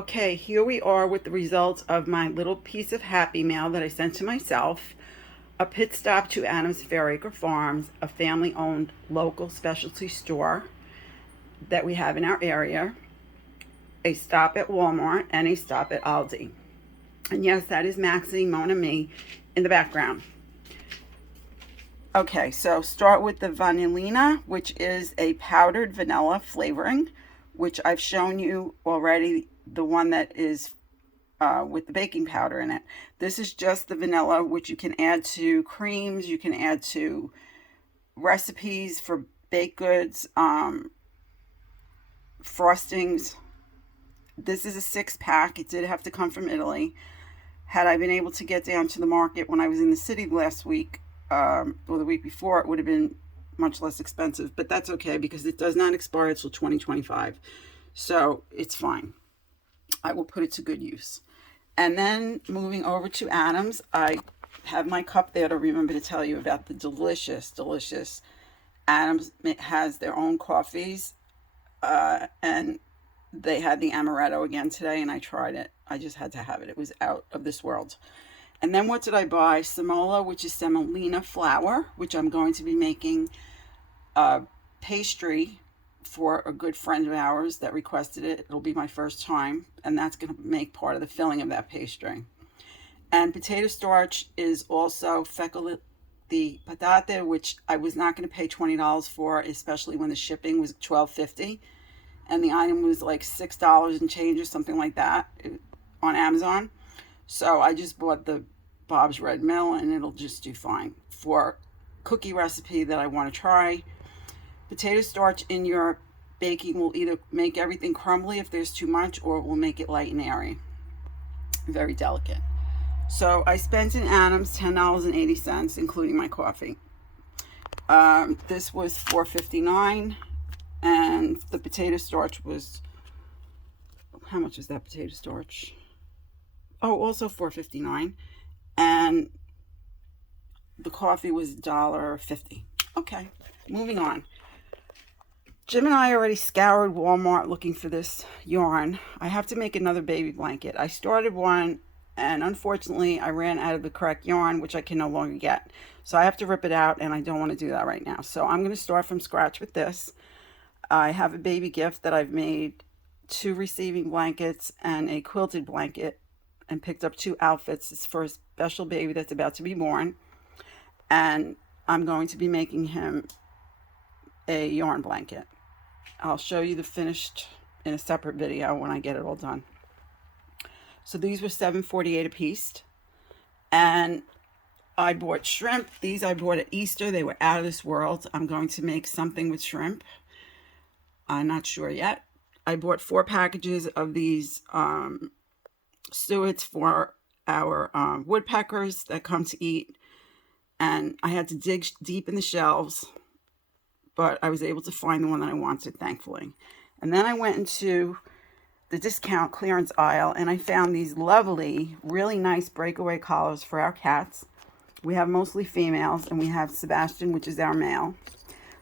Okay, here we are with the results of my little piece of Happy Mail that I sent to myself. A pit stop to Adam's Fairacre Farms, a family-owned local specialty store that we have in our area, a stop at Walmart, and a stop at Aldi. And yes, that is Maxie, Mona, me in the background. Okay, so start with the vanillina, which is a powdered vanilla flavoring, which I've shown you already, the one that is with the baking powder in it. This is just the vanilla, which you can add to creams, you can add to recipes for baked goods, frostings. This is a 6-pack. It did have to come from Italy. Had I been able to get down to the market when I was in the city last week, or the week before, it would have been much less expensive, but that's okay because it does not expire until 2025. So it's fine. I will put it to good use. And then moving over to Adam's, I have my cup there to remember to tell you about the delicious Adam's has their own coffees, and they had the amaretto again today, and I tried it. I just had to have it. It was out of this world. And then what did I buy? Semola, which is semolina flour, which I'm going to be making a pastry for a good friend of ours that requested it. It'll be my first time, and that's going to make part of the filling of that pastry. And potato starch is also fecola di patate, which I was not going to pay $20 for, especially when the shipping was $12.50, and the item was like $6 and change or something like that on Amazon. So I just bought the Bob's Red Mill, and it'll just do fine for cookie recipe that I want to try. Potato starch in your baking will either make everything crumbly if there's too much, or it will make it light and airy. Very delicate. So I spent in Adam's $10.80, including my coffee. This was $4.59, and the potato starch was, how much was that potato starch? Oh, also $4.59, and the coffee was $1.50. Okay, moving on. Jim and I already scoured Walmart looking for this yarn. I have to make another baby blanket. I started one, and unfortunately I ran out of the correct yarn, which I can no longer get. So I have to rip it out, and I don't want to do that right now. So I'm going to start from scratch with this. I have a baby gift that I've made 2 receiving blankets and a quilted blanket, and picked up 2 outfits. It's for a special baby that's about to be born, and I'm going to be making him a yarn blanket. I'll show you the finished in a separate video when I get it all done. So these were $7.48 a piece, and I bought shrimp. These I bought at Easter. They were out of this world. I'm going to make something with shrimp. I'm not sure yet. I bought 4 packages of these suets for our woodpeckers that come to eat, and I had to dig deep in the shelves, but I was able to find the one that I wanted, thankfully. And then I went into the discount clearance aisle, and I found these lovely, really nice breakaway collars for our cats. We have mostly females, and we have Sebastian, which is our male.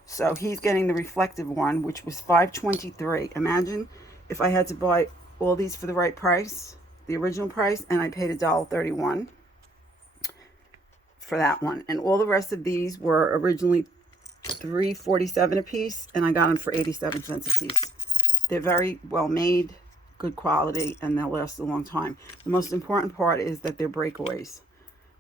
So he's getting the reflective one, which was $5.23. Imagine if I had to buy all these for the right price, the original price, and I paid $1.31 for that one. And all the rest of these were originally $3.47 a piece, and I got them for 87 cents a piece. They're very well made, good quality, and they'll last a long time. The most important part is that they're breakaways,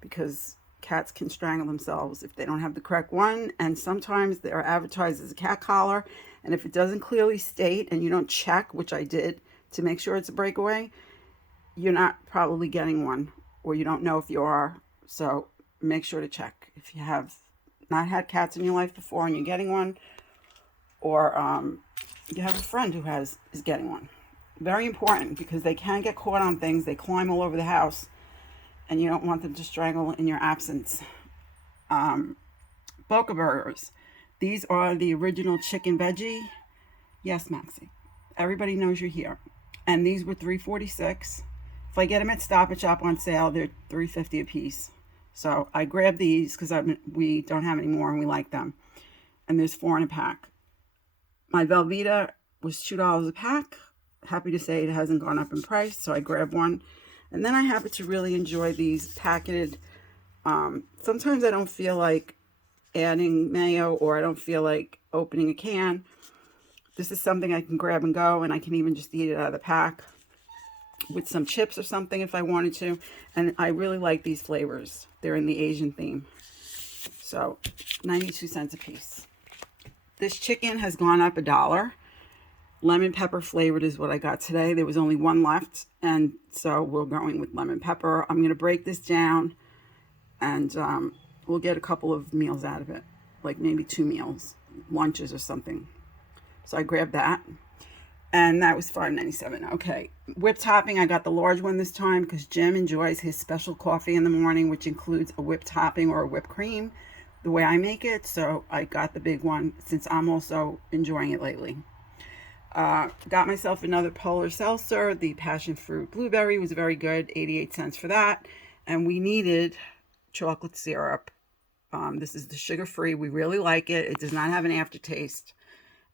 because cats can strangle themselves if they don't have the correct one, and sometimes they're advertised as a cat collar, and if it doesn't clearly state and you don't check, which I did, to make sure it's a breakaway, you're not probably getting one, or you don't know if you are. So make sure to check if you have not had cats in your life before and you're getting one, or you have a friend who is getting one. Very important, because they can get caught on things. They climb all over the house, and you don't want them to strangle in your absence. Boca burgers. These are the original chicken veggie. Yes, Maxie. Everybody knows you're here. And these were $3.46. If I get them at Stop and Shop on sale, they're $3.50 a piece. So I grabbed these because we don't have any more and we like them. And there's 4 in a pack. My Velveeta was $2 a pack. happy to say it hasn't gone up in price, so I grabbed one. And then I happen to really enjoy these packeted. Sometimes I don't feel like adding mayo, or I don't feel like opening a can. This is something I can grab and go, and I can even just eat it out of the pack with some chips or something if I wanted to. And I really like these flavors. They're in the Asian theme. So 92 cents a piece. This chicken has gone up $1. Lemon pepper flavored is what I got today. There was only one left, and so we're going with lemon pepper. I'm going to break this down, and we'll get a couple of meals out of it, like maybe 2 meals, lunches or something. So I grabbed that, and that was $5.97. Okay, whipped topping. I got the large one this time because Jim enjoys his special coffee in the morning, which includes a whipped topping or a whipped cream, the way I make it. So I got the big one since I'm also enjoying it lately. Got myself another Polar Seltzer. The passion fruit blueberry was very good, 88 cents for that. And we needed chocolate syrup. This is the sugar-free. We really like it. It does not have an aftertaste,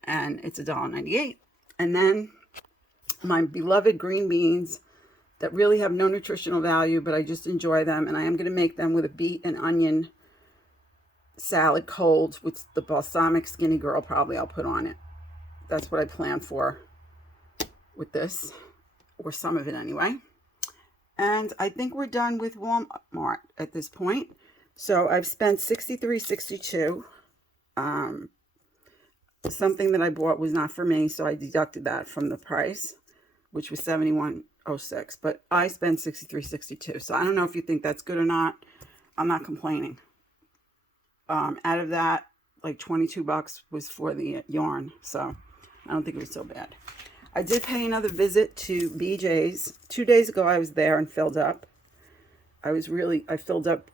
and it's $1.98. And then my beloved green beans that really have no nutritional value, but I just enjoy them. And I am going to make them with a beet and onion salad cold with the balsamic Skinny Girl probably I'll put on it. That's what I plan for with this, or some of it anyway. And I think we're done with Walmart at this point. So I've spent $63.62. Something that I bought was not for me, so I deducted that from the price, which was $71.06. But I spent $63.62. So I don't know if you think that's good or not. I'm not complaining. Out of that, like $22 was for the yarn. So I don't think it was so bad. I did pay another visit to BJ's. 2 days ago I was there and filled up. I filled up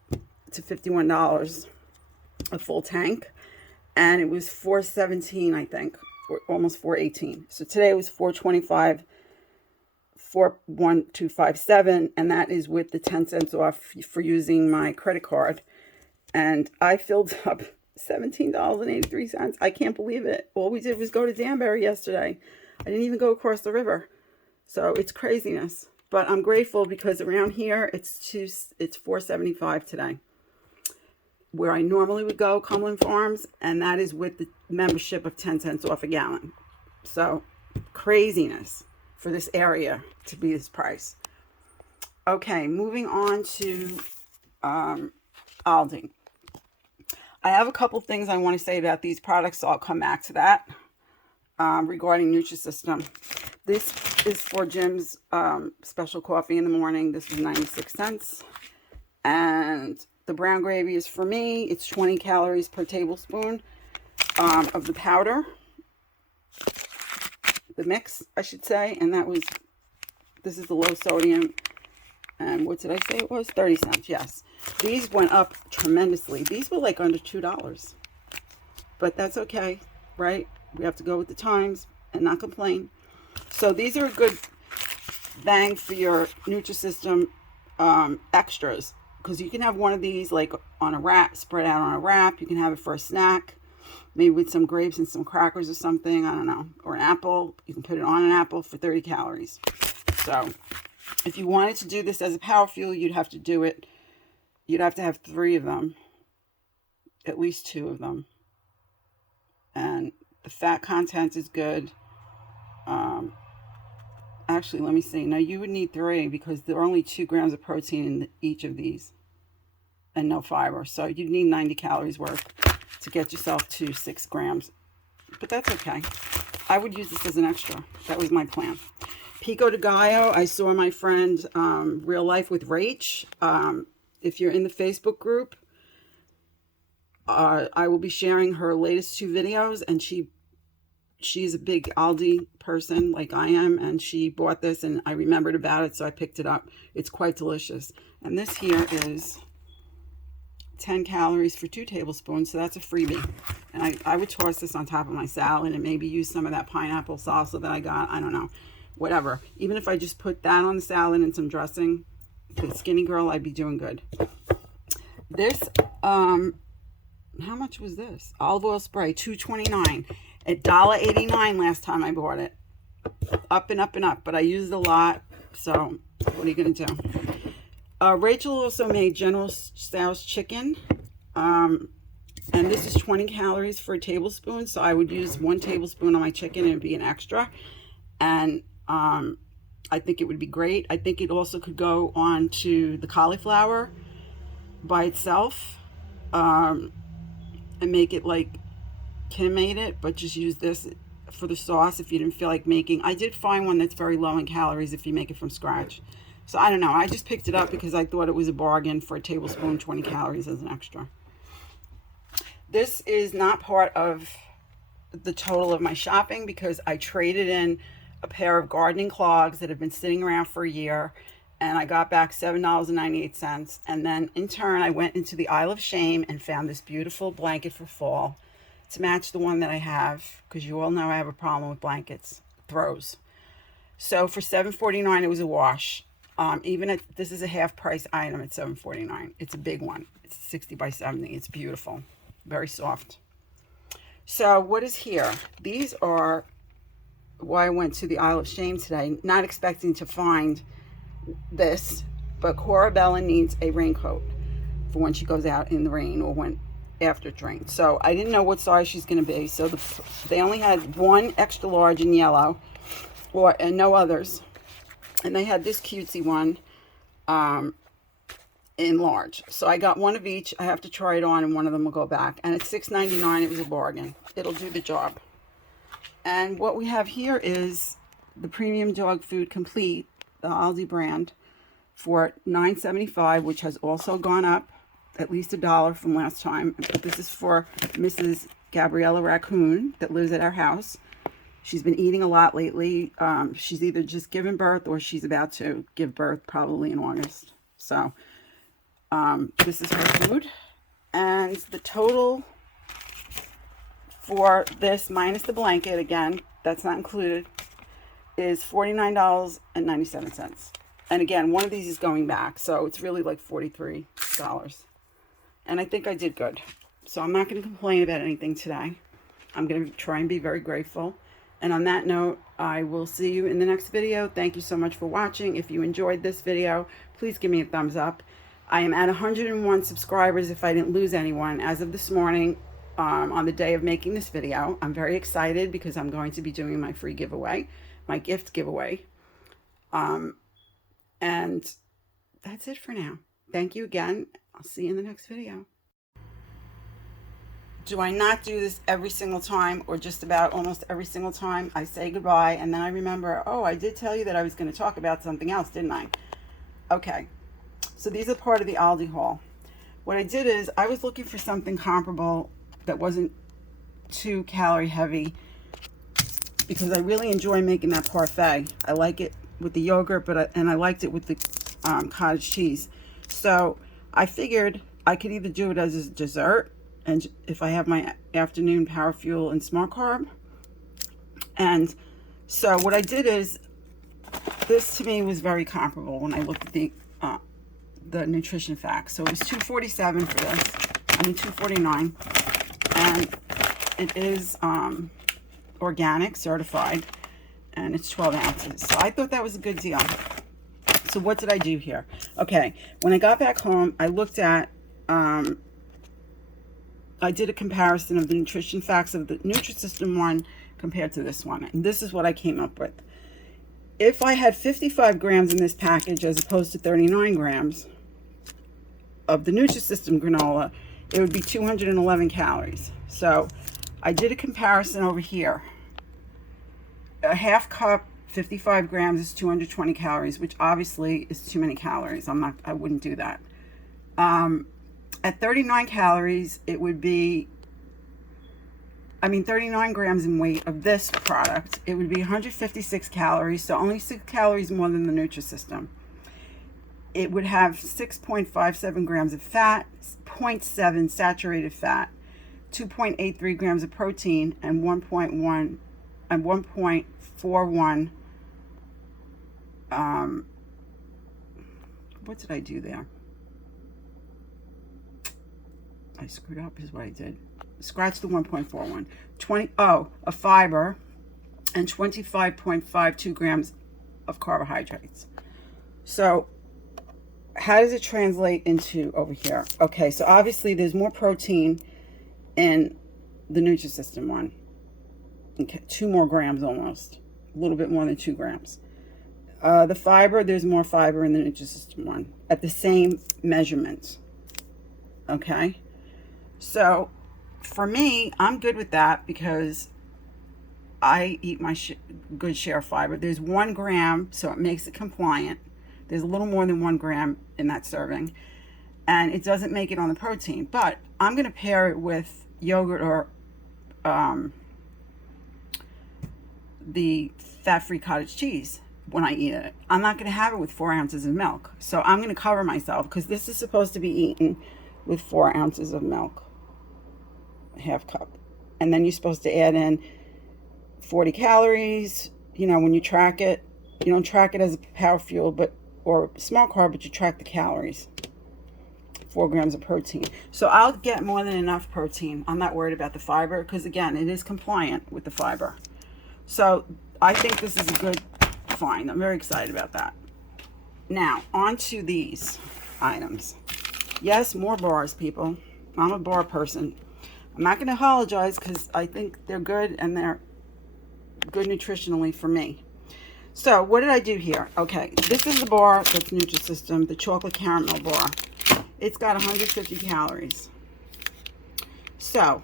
to $51, a full tank. And it was $4.17, I think, or almost $4.18. So today it was $4.25, $4.1257, and that is with the 10 cents off for using my credit card. And I filled up $17.83. I can't believe it. All we did was go to Danbury yesterday. I didn't even go across the river. So it's craziness. But I'm grateful because around here it's $4.75 today. Where I normally would go, Cumberland Farms, and that is with the membership of 10 cents off a gallon. So craziness for this area to be this price. Okay, moving on to Aldi. I have a couple things I want to say about these products, so I'll come back to that regarding Nutrisystem. This is for Jim's special coffee in the morning. This is 96 cents. And the brown gravy is for me. It's 20 calories per tablespoon of the powder. The mix, I should say. And this is the low sodium. And what did I say it was? 30 cents, yes. These went up tremendously. These were like under $2. But that's okay, right? We have to go with the times and not complain. So these are a good bang for your Nutrisystem extras. Because you can have one of these like on a wrap, spread out on a wrap. You can have it for a snack, maybe with some grapes and some crackers or something. I don't know. Or an apple. You can put it on an apple for 30 calories. So if you wanted to do this as a power fuel, you'd have to do it. You'd have to have 3 of them. At least 2 of them. And the fat content is good. Actually, let me see. Now, you would need 3 because there are only 2 grams of protein in each of these and no fiber. So you'd need 90 calories worth to get yourself to 6 grams. But that's okay. I would use this as an extra. That was my plan. Pico De Gallo. I saw my friend Real Life with Rach. If you're in the Facebook group, I will be sharing her latest 2 videos. And she's a big Aldi person like I am, and she bought this and I remembered about it, so I picked it up. It's quite delicious. And this here is 10 calories for 2 tablespoons, so that's a freebie. And I would toss this on top of my salad and maybe use some of that pineapple salsa that I got. I don't know, whatever. Even if I just put that on the salad and some dressing for the Skinny Girl, I'd be doing good. This, how much was this? Olive oil spray, $2.29. $1.89 last time I bought it. up and up and up, but I used a lot, so what are you going to do? Rachel also made General Tso's chicken, and this is 20 calories for a tablespoon, so I would use 1 tablespoon on my chicken and it'd be an extra, and I think it would be great. I think it also could go on to the cauliflower by itself, and make it like Kim made it, but just use this for the sauce if you didn't feel like making. I did find one that's very low in calories if you make it from scratch. So I don't know. I just picked it up because I thought it was a bargain for a tablespoon, 20 calories as an extra. This is not part of the total of my shopping because I traded in a pair of gardening clogs that have been sitting around for a year, and I got back $7.98. And then in turn, I went into the Isle of Shame and found this beautiful blanket for fall to match the one that I have, because you all know I have a problem with blankets, throws. So for $7.49, it was a wash. This is a half price item at $7.49. It's a big one. It's 60 by 70. It's beautiful, very soft. So what is here? These are why I went to the Isle of Shame today, not expecting to find this, but Corabella needs a raincoat for when she goes out in the rain or when after it rains. So I didn't know what size she's going to be. So they only had 1 extra large in yellow, and no others. And they had this cutesy one in large. So I got 1 of each. I have to try it on, and one of them will go back. And it's $6.99. It was a bargain. It'll do the job. And what we have here is the Premium Dog Food Complete, the Aldi brand, for $9.75, which has also gone up at least $1 from last time. But this is for Mrs. Gabriella Raccoon that lives at our house. She's been eating a lot lately. She's either just given birth or she's about to give birth, probably in August. So this is her food. And the total for this, minus the blanket, again, that's not included, is $49.97. And again, one of these is going back, so it's really like $43. And I think I did good. So I'm not going to complain about anything today. I'm going to try and be very grateful. And on that note, I will see you in the next video. Thank you so much for watching. If you enjoyed this video, please give me a thumbs up. I am at 101 subscribers if I didn't lose anyone as of this morning, on the day of making this video. I'm very excited because I'm going to be doing my free giveaway, my gift giveaway. And that's it for now. Thank you again. I'll see you in the next video. Do I not do this every single time, or just about almost every single time? I say goodbye and then I remember, oh, I did tell you that I was going to talk about something else, didn't I? Okay, so these are part of the Aldi haul. What I did is I was looking for something comparable that wasn't too calorie heavy, because I really enjoy making that parfait. I like it with the yogurt, and I liked it with the cottage cheese. So I figured I could either do it as a dessert, and if I have my afternoon Power Fuel and Smart Carb. And so what I did is, this to me was very comparable when I looked at the nutrition facts. So it was $2.47 for this. I mean $2.49, and it is organic, certified, and it's 12 ounces. So I thought that was a good deal. So what did I do here? Okay, when I got back home, I looked at, I did a comparison of the nutrition facts of the Nutrisystem one compared to this one. And this is what I came up with. If I had 55 grams in this package as opposed to 39 grams of the Nutrisystem granola, it would be 211 calories. So I did a comparison over here. A half cup, 55 grams is 220 calories, which obviously is too many calories. I wouldn't do that. At 39 calories, it would be, 39 grams in weight of this product, it would be 156 calories, so only 6 calories more than the Nutrisystem. It would have 6.57 grams of fat, 0.7 saturated fat, 2.83 grams of protein, and 1.1 and 1.41. What did I do there? I screwed up is what I did. Scratch the 1.41. A fiber, and 25.52 grams of carbohydrates. So how does it translate into over here? Okay, so obviously there's more protein in the Nutrisystem one. Okay, 2 more grams almost. A little bit more than 2 grams. The fiber, there's more fiber in the Nutrisystem one at the same measurement. Okay? So for me, I'm good with that because I eat my good share of fiber. There's 1 gram, so it makes it compliant. There's a little more than 1 gram in that serving. And it doesn't make it on the protein. But I'm going to pair it with yogurt or the fat-free cottage cheese when I eat it. I'm not going to have it with 4 ounces of milk. So I'm going to cover myself because this is supposed to be eaten with 4 ounces of milk. Half cup. And then you're supposed to add in 40 calories. You know, when you track it, you don't track it as a power fuel or small carb, but you track the calories. 4 grams of protein. So I'll get more than enough protein. I'm not worried about the fiber because, again, it is compliant with the fiber. So I think this is a good find. I'm very excited about that. Now, on to these items. Yes, more bars, people. I'm a bar person. I'm not going to apologize because I think they're good and they're good nutritionally for me. So what did I do here? Okay, this is the bar that's Nutrisystem, the chocolate caramel bar. It's got 150 calories. So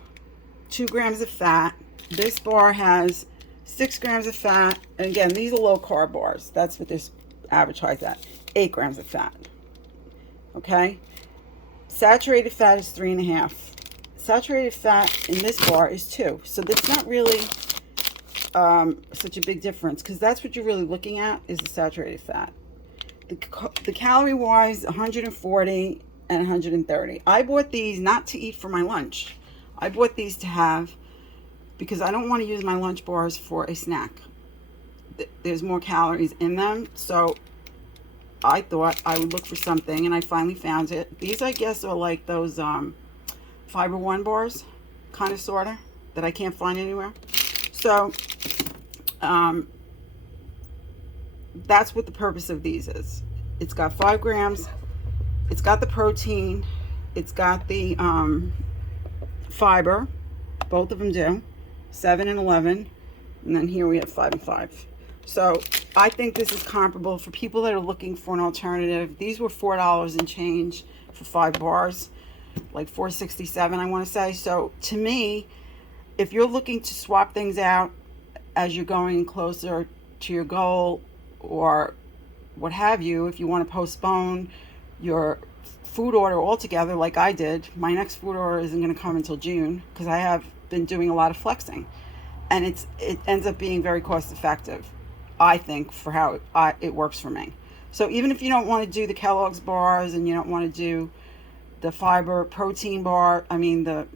2 grams of fat. This bar has 6 grams of fat. And again, these are low carb bars. That's what they're advertised at. 8 grams of fat. Okay? Saturated fat is 3.5. Saturated fat in this bar is 2. So that's not really such a big difference because that's what you're really looking at is the saturated fat. The calorie wise, 140 and 130. I bought these not to eat for my lunch. I bought these to have because I don't want to use my lunch bars for a snack. There's more calories in them, so I thought I would look for something, and I finally found it. These, I guess, are like those Fiber One bars, kind of, sort of, that I can't find anywhere. So that's what the purpose of these is. It's got 5 grams. It's got the protein. It's got the fiber. Both of them do. 7 and 11. And then here we have 5 and 5. So I think this is comparable for people that are looking for an alternative. These were $4 and change for 5 bars. Like $4.67, I want to say. So to me, if you're looking to swap things out as you're going closer to your goal or what have you, if you want to postpone your food order altogether like I did, my next food order isn't going to come until June because I have been doing a lot of flexing. And it ends up being very cost effective, I think, for how it works for me. So even if you don't want to do the Kellogg's bars and you don't want to do the fiber protein bar, the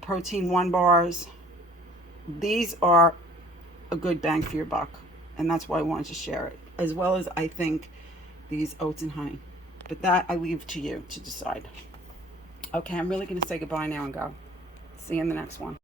protein 1 bars, these are a good bang for your buck. And that's why I wanted to share it. As well as I think these oats and honey. But that I leave to you to decide. Okay, I'm really going to say goodbye now and go. See you in the next one.